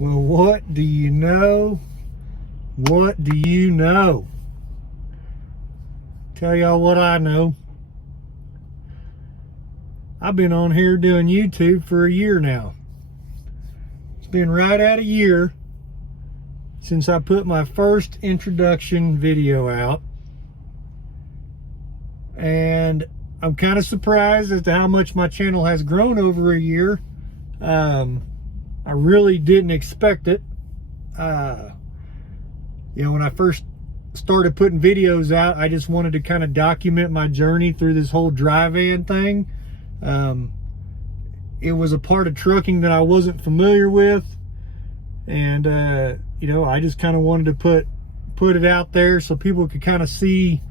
Well, what do you know? What do you know? Tell y'all what I know. I've been on here doing YouTube for a year now. It's been right at a year since I put my first introduction video out. And I'm kind of surprised as to how much my channel has grown over a year. I really didn't expect it. When I first started putting videos out, I just wanted to kind of document my journey through this whole dry van thing. It was a part of trucking that I wasn't familiar with, and I just kind of wanted to put it out there so people could kind of see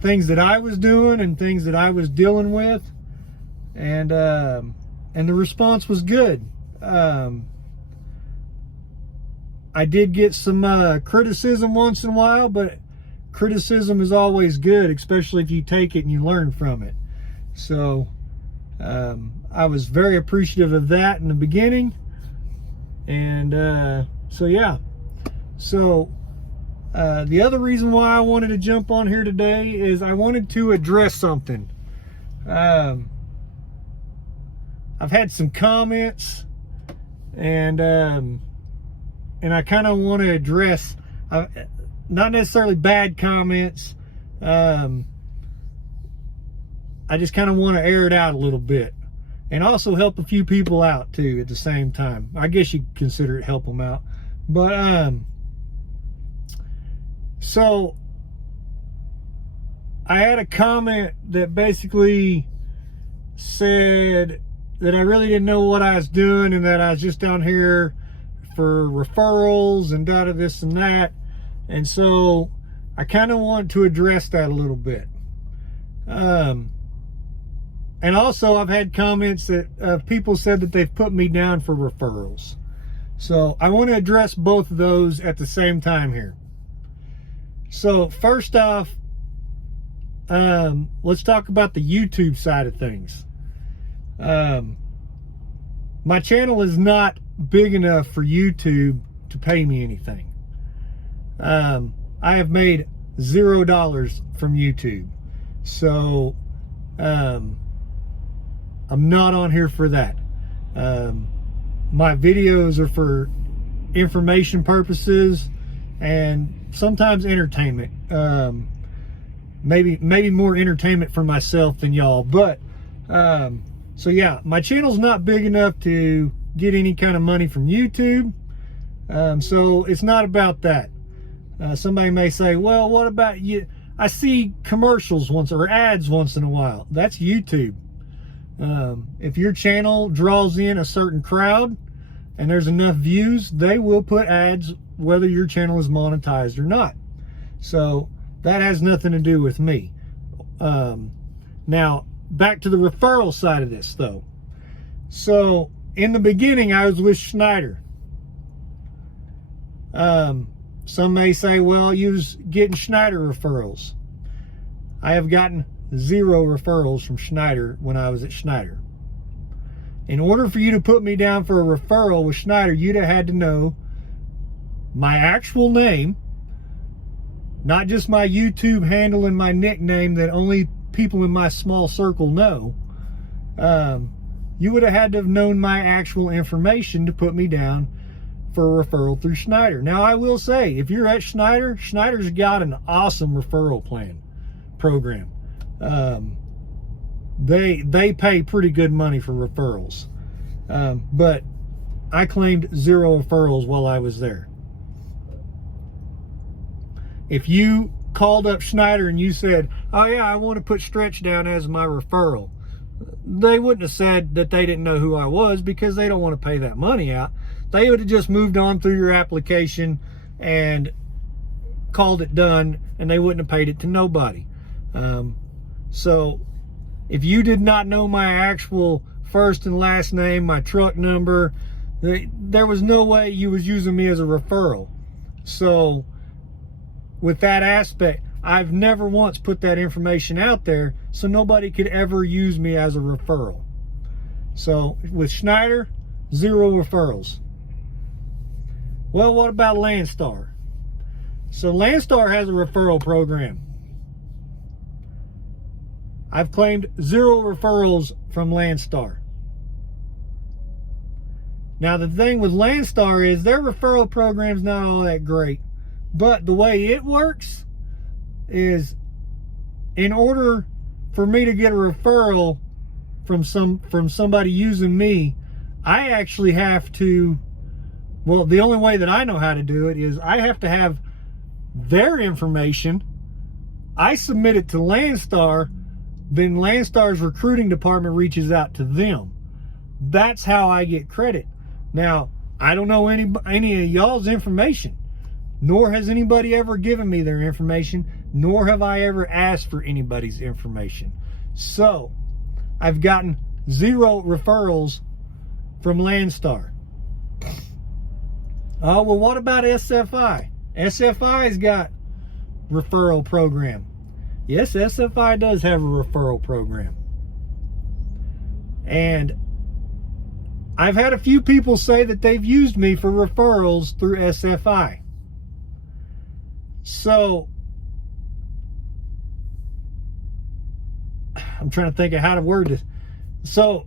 things that I was doing and things that I was dealing with, and the response was good. I did get some criticism once in a while, but criticism is always good, especially if you take it and you learn from it. So I was very appreciative of that in the beginning. And the other reason why I wanted to jump on here today is I wanted to address something. I've had some comments, and I kind of want to address, not necessarily bad comments. I just kind of want to air it out a little bit, and also help a few people out too at the same time. I guess you could consider it help them out. But so I had a comment that basically said that I really didn't know what I was doing, and that I was just down here for referrals and this and that. And so I kind of want to address that a little bit. And also I've had comments that people said that they've put me down for referrals. So I want to address both of those at the same time here. So first off, let's talk about the YouTube side of things. My channel is not big enough for YouTube to pay me anything. I have made $0 from YouTube. So I'm not on here for that. My videos are for information purposes and sometimes entertainment. Maybe more entertainment for myself than y'all. But so yeah, my channel's not big enough to get any kind of money from YouTube. So it's not about that. Somebody may say, well, what about you? I see commercials or ads once in a while. That's YouTube. If your channel draws in a certain crowd and there's enough views, they will put ads whether your channel is monetized or not. So that has nothing to do with me. Now, back to the referral side of this, though. So in the beginning, I was with Schneider. Some may say, well, you was getting Schneider referrals. I have gotten 0 referrals from Schneider when I was at Schneider. In order for you to put me down for a referral with Schneider, you'd have had to know my actual name, not just my YouTube handle and my nickname that only people in my small circle know. You would have had to have known my actual information to put me down for a referral through Schneider. Now, I will say, if you're at Schneider, Schneider's got an awesome referral program. They pay pretty good money for referrals. But I claimed 0 referrals while I was there. If you called up Schneider and you said, oh yeah, I want to put Stretch down as my referral, they wouldn't have said that they didn't know who I was, because they don't want to pay that money out. They would have just moved on through your application and called it done, and they wouldn't have paid it to nobody. So if you did not know my actual first and last name, my truck number, there was no way you was using me as a referral. So with that aspect, I've never once put that information out there, so nobody could ever use me as a referral. So with Schneider, 0 referrals. Well, what about Landstar? So Landstar has a referral program. I've claimed 0 referrals from Landstar. Now, the thing with Landstar is their referral program's not all that great. But the way it works is, in order for me to get a referral from somebody using me, I actually have to, well, the only way that I know how to do it is I have to have their information. I submit it to Landstar, then Landstar's recruiting department reaches out to them. That's how I get credit. Now, I don't know any of y'all's information, nor has anybody ever given me their information, nor have I ever asked for anybody's information. So, I've gotten 0 referrals from Landstar. Oh, well, what about SFI? SFI's got referral program. Yes, SFI does have a referral program. And I've had a few people say that they've used me for referrals through SFI. So, I'm trying to think of how to word this. So,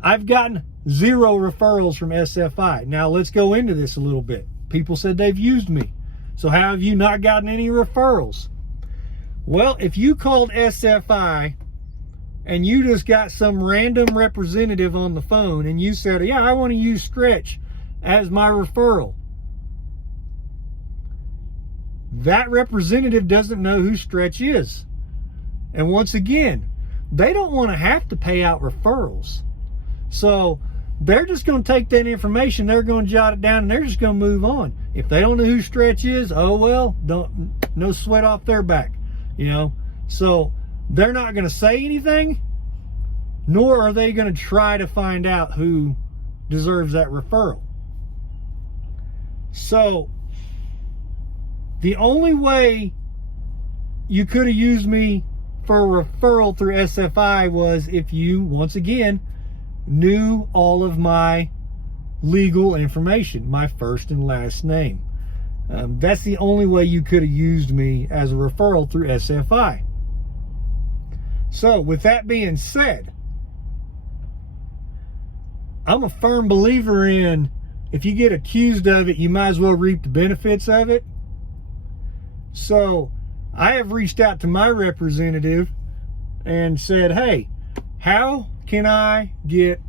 I've gotten 0 referrals from SFI. Now, let's go into this a little bit. People said they've used me. So, how have you not gotten any referrals? Well, if you called SFI and you just got some random representative on the phone and you said, yeah, I want to use Stretch as my referral, that representative doesn't know who Stretch is. And once again, they don't want to have to pay out referrals. So they're just going to take that information, they're going to jot it down, and they're just going to move on. If they don't know who Stretch is, oh well, no sweat off their back, you know. So they're not going to say anything, nor are they going to try to find out who deserves that referral. So the only way you could have used me for a referral through SFI was if you, once again, knew all of my legal information, my first and last name. That's the only way you could have used me as a referral through SFI. So, with that being said, I'm a firm believer in, if you get accused of it, you might as well reap the benefits of it. So, I have reached out to my representative and said, hey, how can I get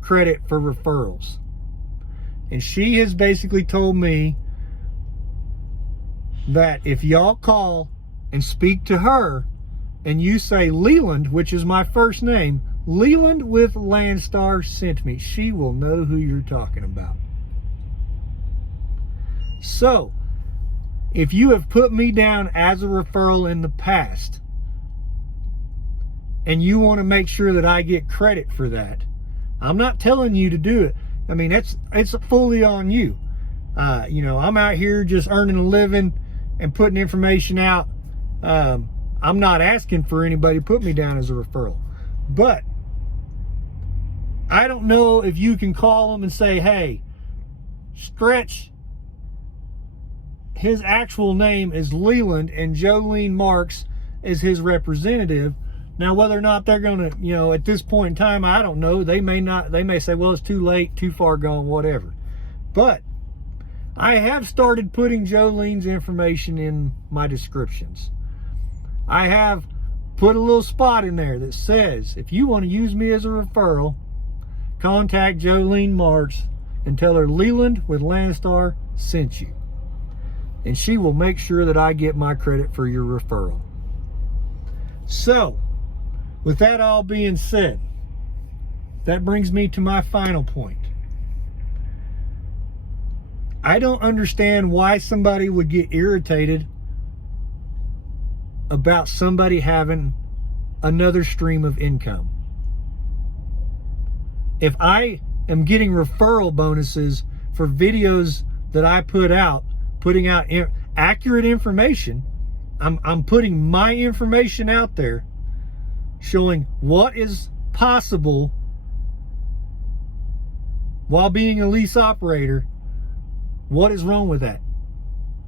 credit for referrals? And she has basically told me that if y'all call and speak to her and you say Leland, which is my first name, Leland with Landstar sent me, she will know who you're talking about. So, if you have put me down as a referral in the past and you want to make sure that I get credit for that, I'm not telling you to do it. I mean, it's fully on you. You know, I'm out here just earning a living and putting information out. I'm not asking for anybody to put me down as a referral. But I don't know if you can call them and say, hey, Stretch, his actual name is Leland and Jolene Marx is his representative. Now, whether or not they're going to, you know, at this point in time, I don't know. They may say, well, it's too late, too far gone, whatever. But I have started putting Jolene's information in my descriptions. I have put a little spot in there that says, if you want to use me as a referral, contact Jolene Marx and tell her Leland with Landstar sent you. And she will make sure that I get my credit for your referral. So, with that all being said, that brings me to my final point. I don't understand why somebody would get irritated about somebody having another stream of income. If I am getting referral bonuses for videos that I put out, putting out accurate information, I'm putting my information out there, showing what is possible while being a lease operator, What is wrong with that?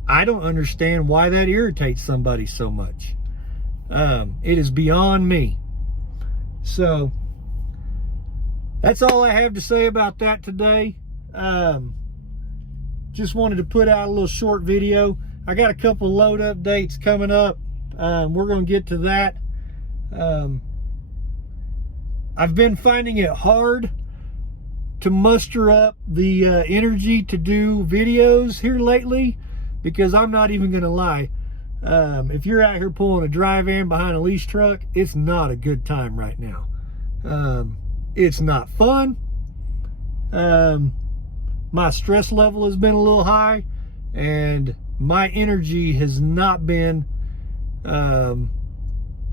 I don't understand why that irritates somebody so much. It is beyond me. So that's all I have to say about that today. Just wanted to put out a little short video. I got a couple load updates coming up. We're going to get to that. I've been finding it hard to muster up the energy to do videos here lately, because I'm not even going to lie. If you're out here pulling a dry van behind a lease truck, it's not a good time right now. It's not fun. My stress level has been a little high, and my energy has not been the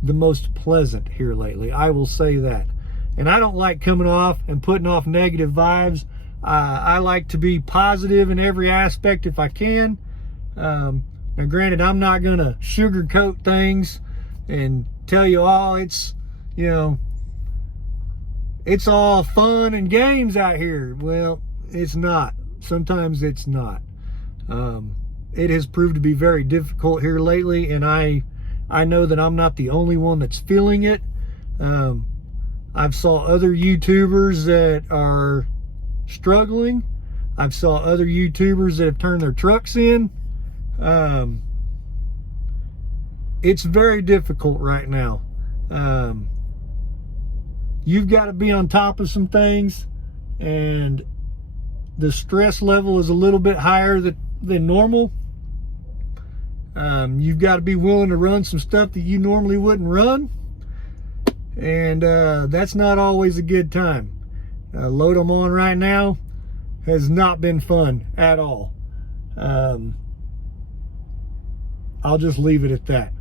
most pleasant here lately. I will say that. And I don't like coming off and putting off negative vibes. I like to be positive in every aspect if I can. Now granted, I'm not going to sugarcoat things and tell you, oh, it's, you know, it's all fun and games out here. Well, it's not. Sometimes it's not. It has proved to be very difficult here lately, and I know that I'm not the only one that's feeling it. I've saw other YouTubers that are struggling. I've saw other YouTubers that have turned their trucks in. It's very difficult right now. You've got to be on top of some things, and the stress level is a little bit higher than normal. You've got to be willing to run some stuff that you normally wouldn't run, and that's not always a good time. Load them on right now has not been fun at all. I'll just leave it at that.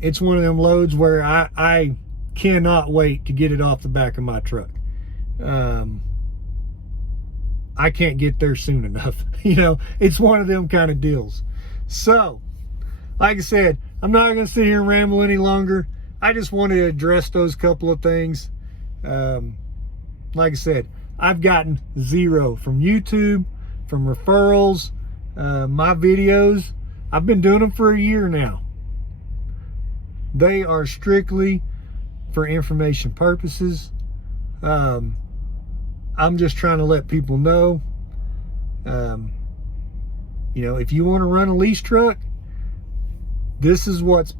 It's one of them loads where I cannot wait to get it off the back of my truck. I can't get there soon enough. You know, it's one of them kind of deals. So, like I said, I'm not going to sit here and ramble any longer. I just wanted to address those couple of things. Like I said, I've gotten 0 from YouTube, from referrals, my videos. I've been doing them for a year now. They are strictly for information purposes. I'm just trying to let people know, you know, if you want to run a lease truck, this is what's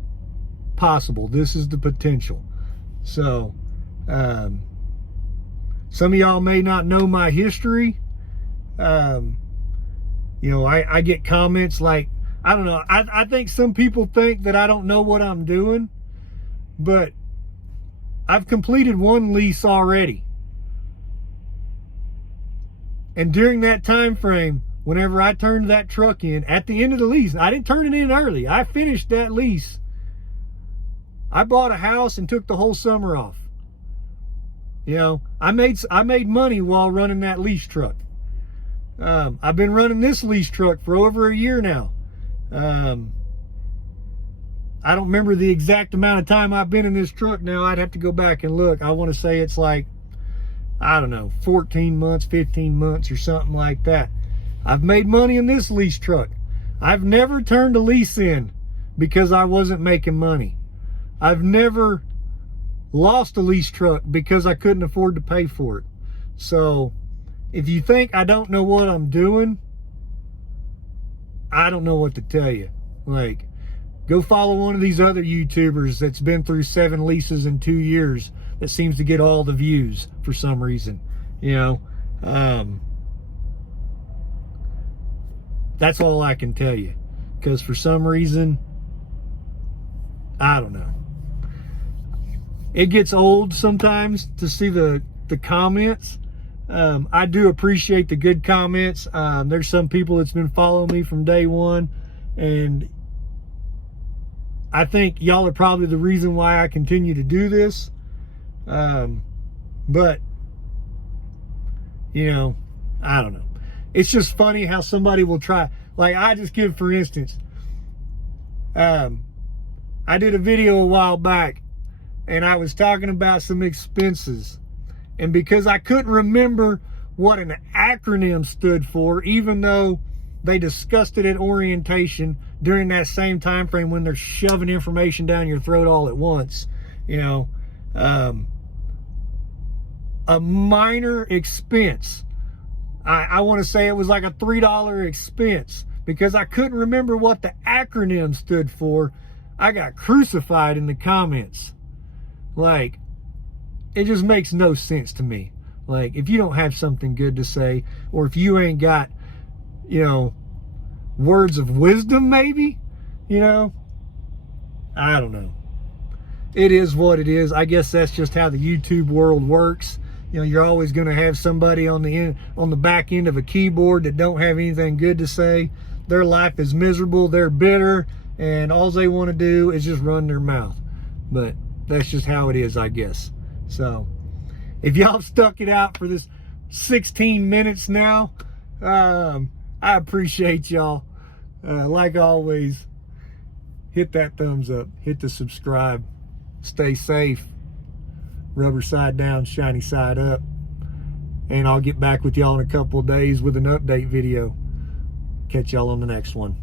possible. This is the potential. So, some of y'all may not know my history. You know, I get comments like, I don't know, I think some people think that I don't know what I'm doing, but I've completed 1 lease already. And during that time frame, whenever I turned that truck in, at the end of the lease, I didn't turn it in early. I finished that lease. I bought a house and took the whole summer off. You know, I made money while running that lease truck. I've been running this lease truck for over a year now. I don't remember the exact amount of time I've been in this truck now. I'd have to go back and look. I want to say it's like, I don't know, 14 months, 15 months or something like that. I've made money in this lease truck. I've never turned a lease in because I wasn't making money. I've never lost a lease truck because I couldn't afford to pay for it. So if you think I don't know what I'm doing, I don't know what to tell you. Like, go follow one of these other YouTubers that's been through 7 leases in 2 years that seems to get all the views for some reason. You know, that's all I can tell you. Because for some reason, I don't know. It gets old sometimes to see the comments. I do appreciate the good comments. There's some people that's been following me from day one, and I think y'all are probably the reason why I continue to do this. But, you know, I don't know. It's just funny how somebody will try. Like, I just give, for instance, I did a video a while back, and I was talking about some expenses. And because I couldn't remember what an acronym stood for, even though they discussed it at orientation during that same time frame when they're shoving information down your throat all at once. You know, a minor expense. I want to say it was like a $3 expense because I couldn't remember what the acronym stood for. I got crucified in the comments. Like, it just makes no sense to me. Like, if you don't have something good to say, or if you ain't got, you know, words of wisdom, maybe, you know, I don't know. It is what it is. I guess that's just how the YouTube world works. You know, you're always going to have somebody on the back end of a keyboard that don't have anything good to say. Their life is miserable. They're bitter, and all they want to do is just run their mouth. But that's just how it is, I guess. So, if y'all stuck it out for this 16 minutes now, I appreciate y'all. Like always, hit that thumbs up, hit the subscribe, stay safe, rubber side down, shiny side up, and I'll get back with y'all in a couple of days with an update video. Catch y'all on the next one.